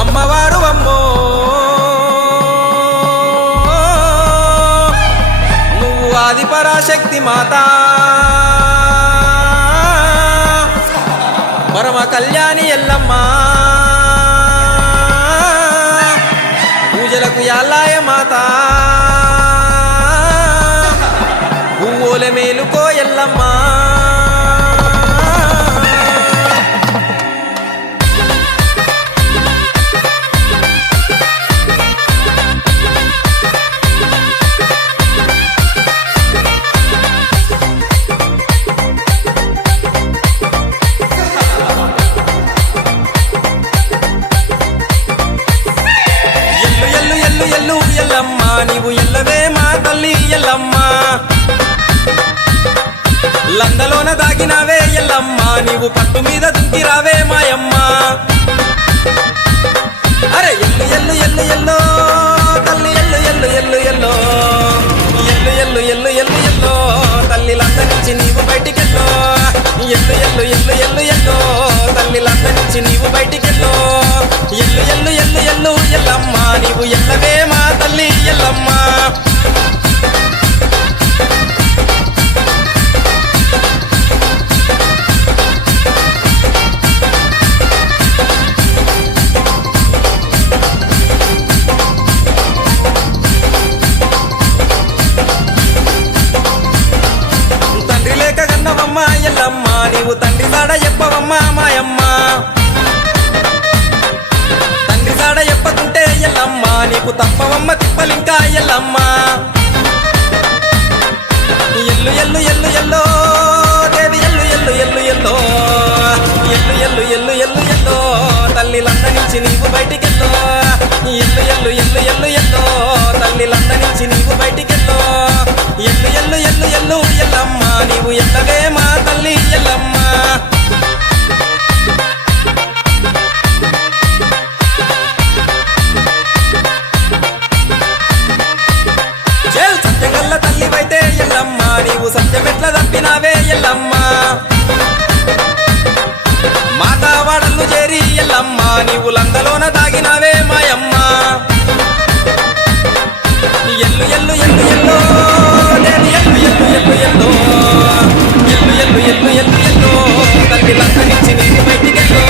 అమ్మవారు అమ్మో నువ్వు ఆది పరాశక్తి మాత పరమ కళ్యాణి ఎల్లమ్మ పూజలకు యాలాయ మాత పువ్వుల మేలుకో ఎల్లమ్మ ఎల్లు ఎల్లమ్మ నీవు ఎల్లవే మా తల్లి ఎల్లమ్మ లందలోన దాగినావే ఎల్లమ్మ నీవు పట్టు మీద దుంకిరావే మాయమ్మ అరే ఎల్లు ఎల్లు ఎల్లు ఎల్లో తల్లి ఎల్లు ఎల్లు ఎల్లు ఎల్లో ఎల్లు ఎల్లు ఎల్లు ఎల్లు ఎల్లో తల్లి లంద నుంచి నీవు బయటికెళ్ళో ఎల్లు ఎల్లు ఎల్లు ఎల్లు ఎల్లో తల్లి లంద నుంచి నీవు బయటికెళ్ళో ఎల్లు ఎల్లు ఎల్లు ఎల్లు ఎల్లమ్మ నీవు ఎల్లవే మా తల్లి ఎల్లమ్మ తండ్రి లేక కన్నవమ్మ ఎల్లమ్మ నీవు తండ్రి సాడ చెప్పవమ్మ మాయమ్మ తండ్రి సాడ చెప్పకుంటే ఎల్లమ్మ నీకు తప్పవమ్మ తిప్పలింకా ఎల్లమ్మ ఎల్లు ఎల్లు ఎల్లు ఎల్లో దేవి ఎల్లు ఎల్లు ఎల్లు ఎల్లో ఎల్లు ఎల్లు ఎల్లు ఎల్లు ఎల్లో తల్లి లంద నుంచి నీవు బయటికెళ్ళో ఎల్లు ఎల్లు ఎల్లు ఎల్లు ఎల్లో తల్లి లంద నుంచి నీవు బయటికెళ్ళో ఎల్లు ఎల్లు ఎల్లు ఎల్లు ఎల్లమ్మ నీవు ఎల్లవే మా తల్లి ఎల్లమ్మ సత్యంగల్ల తల్లివైతే ఎల్లమ్మ నీవు సత్యమెట్ల తప్పినావే ఎల్లమ్మ మాతావాడల్లు చేరి ఎల్లమ్మ నీవు లందలోన దాగినావే మాయమ్మ ఎల్లు ఎల్లు ఎల్లు ఎల్లో దేవి ఎల్లు ఎల్లు ఎల్లు ఎల్లో ఎల్లు ఎల్లు ఎల్లు ఎల్లు ఎల్లో తల్లి లంద నుంచి నీవు బయటికెళ్ళో